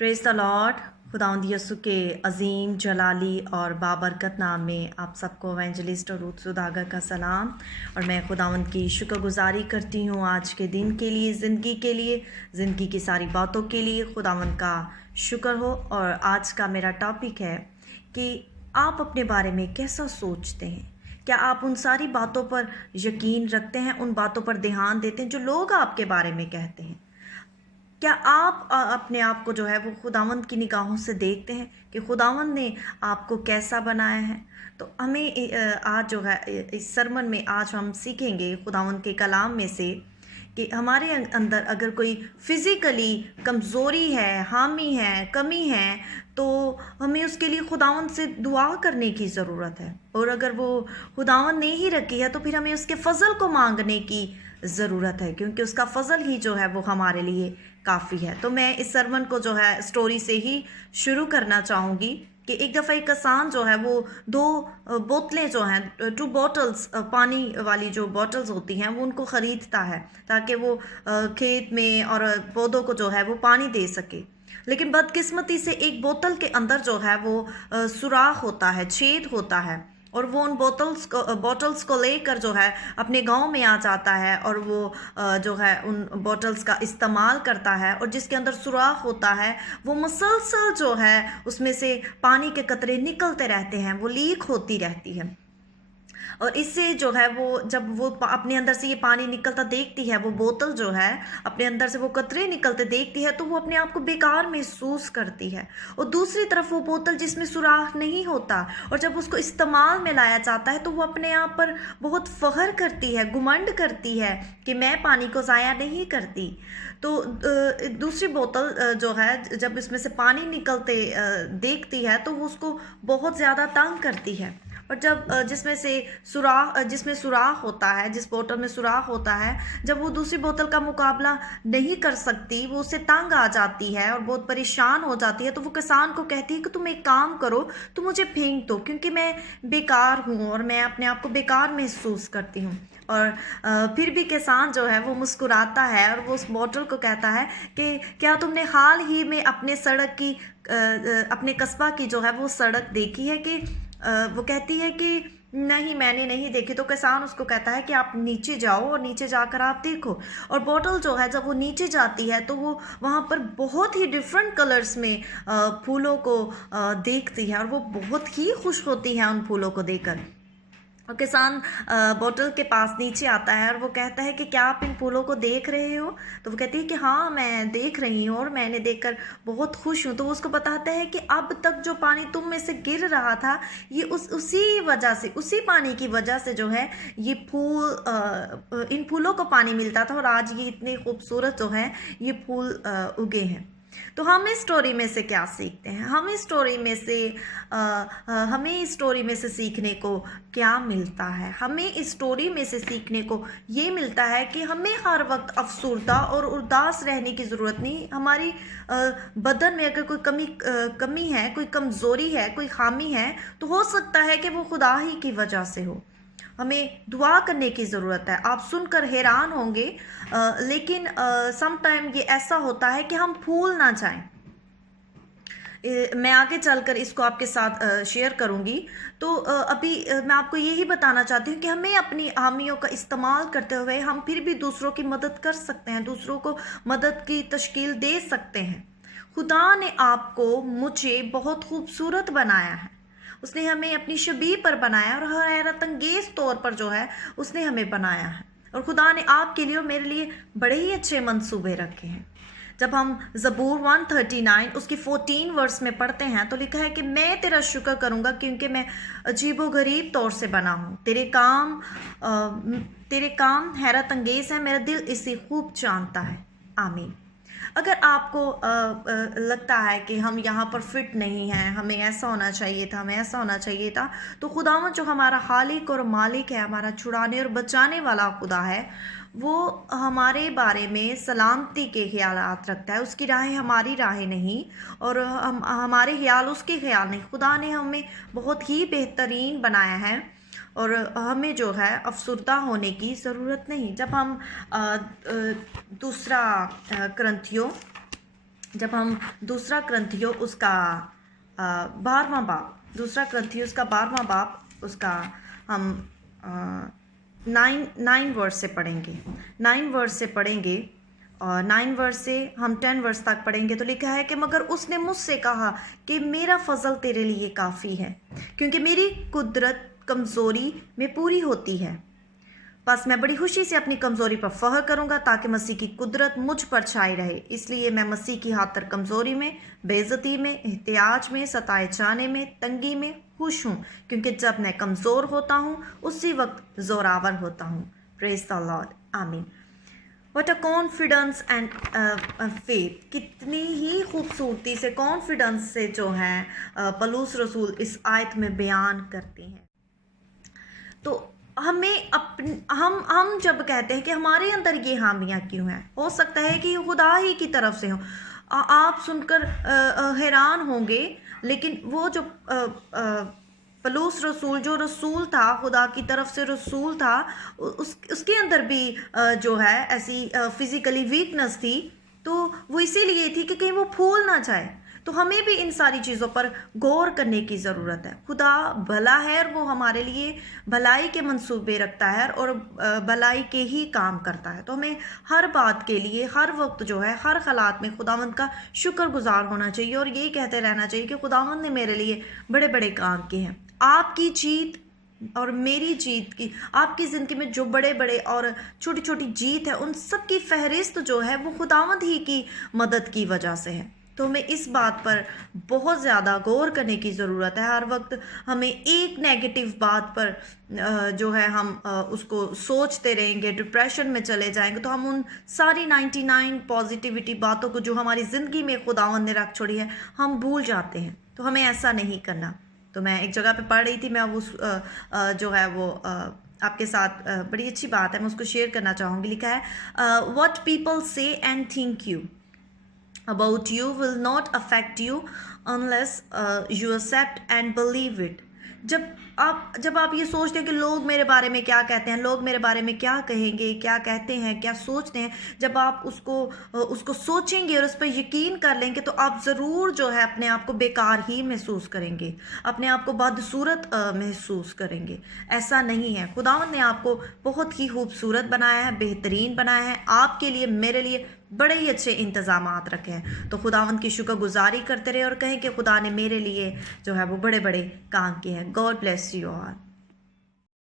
Praise the Lord. खुदावंद यीशु के अज़ीम जलाली और बाबरकत नाम में आप सबको एवेंजलिस्ट और रूथ सुदागर का सलाम। और मैं खुदावंद की शुक्रगुजारी करती हूँ आज के दिन के लिए, ज़िंदगी की सारी बातों के लिए खुदावंद का शुक्र हो। और आज का मेरा टॉपिक है कि आप अपने बारे में कैसा सोचते हैं। क्या आप उन सारी बातों पर यकीन रखते हैं, उन बातों पर ध्यान देते हैं जो लोग आपके बारे में कहते हैं? क्या आप अपने आप को जो है वो खुदावंद की निगाहों से देखते हैं कि खुदावंद ने आपको कैसा बनाया है? तो हमें आज जो है इस सरमन में आज हम सीखेंगे खुदावंद के कलाम में से कि हमारे अंदर अगर कोई फिज़िकली कमज़ोरी है, हामी है, कमी है, तो हमें उसके लिए खुदावंद से दुआ करने की ज़रूरत है। और अगर वो खुदावंद ने ही रखी है तो फिर हमें उसके फ़ज़ल को मांगने की ज़रूरत है, क्योंकि उसका फ़ज़ल ही जो है वो हमारे लिए काफ़ी है। तो मैं इस सरमन को जो है स्टोरी से ही शुरू करना चाहूँगी कि एक दफ़ा एक किसान जो है वो दो बोतलें जो हैं, 2 बॉटल्स, पानी वाली जो बॉटल्स होती हैं वो उनको ख़रीदता है ताकि वो खेत में और पौधों को जो है वो पानी दे सके। लेकिन बदकिस्मती से एक बोतल के अंदर जो है वो सुराख होता है, छेद होता है, और वो उन बॉटल्स को लेकर जो है अपने गांव में आ जाता है और वो जो है उन बॉटल्स का इस्तेमाल करता है। और जिसके अंदर सुराख होता है वो मुसलसल जो है उसमें से पानी के कतरे निकलते रहते हैं, वो लीक होती रहती है। और इससे जो है वो जब वो अपने अंदर से ये पानी निकलता देखती है, वो बोतल जो है अपने अंदर से वो कतरे निकलते देखती है, तो वो अपने आप को बेकार महसूस करती है। और दूसरी तरफ वो बोतल जिसमें सुराख नहीं होता और जब उसको इस्तेमाल में लाया जाता है तो वो अपने आप पर बहुत फ़ख्र करती है, घुमंड करती है कि मैं पानी को ज़ाया नहीं करती। तो दूसरी बोतल जो है जब इसमें से पानी निकलते देखती है तो वो उसको बहुत ज़्यादा तंग करती है। और जब जिसमें सुराख होता है, जिस बोतल में सुराख होता है, जब वो दूसरी बोतल का मुकाबला नहीं कर सकती, वो उससे तंग आ जाती है और बहुत परेशान हो जाती है, तो वो किसान को कहती है कि तुम एक काम करो, तुम मुझे फेंक दो, क्योंकि मैं बेकार हूँ और मैं अपने आप को बेकार महसूस करती हूँ। और फिर भी किसान जो है वो मुस्कुराता है और वो उस बोतल को कहता है कि क्या तुमने हाल ही में अपने कस्बा की जो है वो सड़क देखी है कि वो कहती है कि नहीं, मैंने नहीं देखी। तो किसान उसको कहता है कि आप नीचे जाओ और नीचे जाकर आप देखो। और बॉटल जो है जब वो नीचे जाती है तो वो वहाँ पर बहुत ही डिफरेंट कलर्स में फूलों को देखती है और वो बहुत ही खुश होती है उन फूलों को देखकर। और किसान बोतल के पास नीचे आता है और वो कहता है कि क्या आप इन फूलों को देख रहे हो? तो वो कहती है कि हाँ, मैं देख रही हूँ और मैंने देखकर बहुत खुश हूँ। तो वो उसको बताता है कि अब तक जो पानी तुम में से गिर रहा था, ये उसी पानी की वजह से जो है ये इन फूलों को पानी मिलता था और आज ये इतने खूबसूरत जो है ये फूल उगे हैं। तो हम इस स्टोरी में से क्या सीखते हैं? हमें इस स्टोरी में से सीखने को क्या मिलता है? हमें इस स्टोरी में से सीखने को ये मिलता है कि हमें हर वक्त अफसुर्दा और उदास रहने की ज़रूरत नहीं। हमारी बदन में अगर कोई कमी है, कोई कमज़ोरी है, कोई खामी है, तो हो सकता है कि वो खुदा ही की वजह से हो। हमें दुआ करने की ज़रूरत है। आप सुनकर हैरान होंगे, लेकिन सम टाइम ये ऐसा होता है कि हम भूल ना जाएं। मैं आगे चलकर इसको आपके साथ शेयर करूंगी। तो अभी मैं आपको यही बताना चाहती हूँ कि हमें अपनी हामियों का इस्तेमाल करते हुए हम फिर भी दूसरों की मदद कर सकते हैं, दूसरों को मदद की तश्कील दे सकते हैं। खुदा ने आपको, मुझे बहुत खूबसूरत बनाया है। उसने हमें अपनी शबीह पर बनाया और हैरत अंगेज तौर पर जो है उसने हमें बनाया है। और खुदा ने आपके लिए और मेरे लिए बड़े ही अच्छे मंसूबे रखे हैं। जब हम ज़बूर 139 उसकी 14 वर्स में पढ़ते हैं तो लिखा है कि मैं तेरा शुक्र करूँगा क्योंकि मैं अजीबो गरीब तौर से बना हूँ। तेरे काम हैरत अंगेज़ है, मेरा दिल इसे खूब जानता है। आमीन। अगर आपको लगता है कि हम यहाँ पर फिट नहीं हैं, हमें ऐसा होना चाहिए था, हमें ऐसा होना चाहिए था, तो खुदावंद जो हमारा खालिक और मालिक है, हमारा छुड़ाने और बचाने वाला खुदा है, वो हमारे बारे में सलामती के ख्यालात रखता है। उसकी राहें हमारी राहें नहीं और हमारे ख्याल उसके ख्याल नहीं। खुदा ने हमें बहुत ही बेहतरीन बनाया है और हमें जो है अफसुर्दा होने की ज़रूरत नहीं। जब हम दूसरा क्रंथियों जब हम दूसरा क्रंथियो उसका 12वां बाब, दूसरा क्रंथियो उसका 12वां बाब उसका हम 9 वर्स से पढ़ेंगे, 9 वर्स से पढ़ेंगे और 9 वर्स से हम 10 वर्स तक पढ़ेंगे। तो लिखा है कि मगर उसने मुझसे कहा कि मेरा फजल तेरे लिए काफ़ी है, क्योंकि मेरी कुदरत कमज़ोरी में पूरी होती है। बस मैं बड़ी खुशी से अपनी कमज़ोरी पर फ़ख्र करूँगा ताकि मसीह की कुदरत मुझ पर छाई रहे। इसलिए मैं मसीह की खातिर कमज़ोरी में, बेइज्जती में, एहतियाज में, सताए जाने में, तंगी में खुश हूँ, क्योंकि जब मैं कमज़ोर होता हूँ उसी वक्त ज़ोरावर होता हूँ। प्रेज़ द लॉर्ड, आमीन। What a confidence and faith, कितनी ही खूबसूरती से, कॉन्फिडेंस से जो है पौलुस रसूल इस आयत में बयान करते हैं। तो हमें हम जब कहते हैं कि हमारे अंदर ये हामियाँ क्यों हैं, हो सकता है कि खुदा ही की तरफ से हो। आप सुनकर हैरान होंगे, लेकिन वो जो पौलुस रसूल, जो रसूल था, खुदा की तरफ से रसूल था, उसके अंदर भी जो है ऐसी फिज़िकली वीकनेस थी। तो वो इसीलिए थी कि कहीं वो फूल ना जाए। तो हमें भी इन सारी चीज़ों पर गौर करने की ज़रूरत है। खुदा भला है और वो हमारे लिए भलाई के मंसूबे रखता है और भलाई के ही काम करता है। तो हमें हर बात के लिए, हर वक्त जो है, हर हालात में खुदावंद का शुक्रगुजार होना चाहिए और यही कहते रहना चाहिए कि खुदावंद ने मेरे लिए बड़े बड़े काम किए हैं। आपकी जीत और मेरी जीत की, आपकी ज़िंदगी में जो बड़े बड़े और छोटी छोटी जीत है, उन सब की फहरिस्त जो है वो खुदावंद ही की मदद की वजह से है। तो हमें इस बात पर बहुत ज़्यादा गौर करने की ज़रूरत है। हर वक्त हमें एक नेगेटिव बात पर जो है हम उसको सोचते रहेंगे, डिप्रेशन में चले जाएंगे, तो हम उन सारी 99 पॉजिटिविटी बातों को जो हमारी ज़िंदगी में खुदावंद ने रख छोड़ी है, हम भूल जाते हैं। तो हमें ऐसा नहीं करना। तो मैं एक जगह पे पढ़ रही थी, मैं उस जो है वो आपके साथ बड़ी अच्छी बात है, मैं उसको शेयर करना चाहूँगी। लिखा है, व्हाट पीपल से and think you about you will not affect you unless you accept and believe it। जब आप ये सोचते हैं कि लोग मेरे बारे में क्या कहते हैं, लोग मेरे बारे में क्या कहेंगे, क्या कहते हैं, क्या सोचते हैं, जब आप उसको सोचेंगे और उस पर यकीन कर लेंगे, तो आप ज़रूर जो है अपने आप को बेकार ही महसूस करेंगे, अपने आप को बदसूरत महसूस करेंगे। ऐसा नहीं है। खुदावंद ने आपको बहुत ही खूबसूरत बनाया है, बेहतरीन बनाया है। आपके लिए, मेरे लिए बड़े ही अच्छे इंतज़ामात रखे हैं। तो खुदावंद की शुक्रगुजारी करते रहे और कहें कि खुदा ने मेरे लिए जो है वो बड़े बड़े काम किए हैं। God bless you all.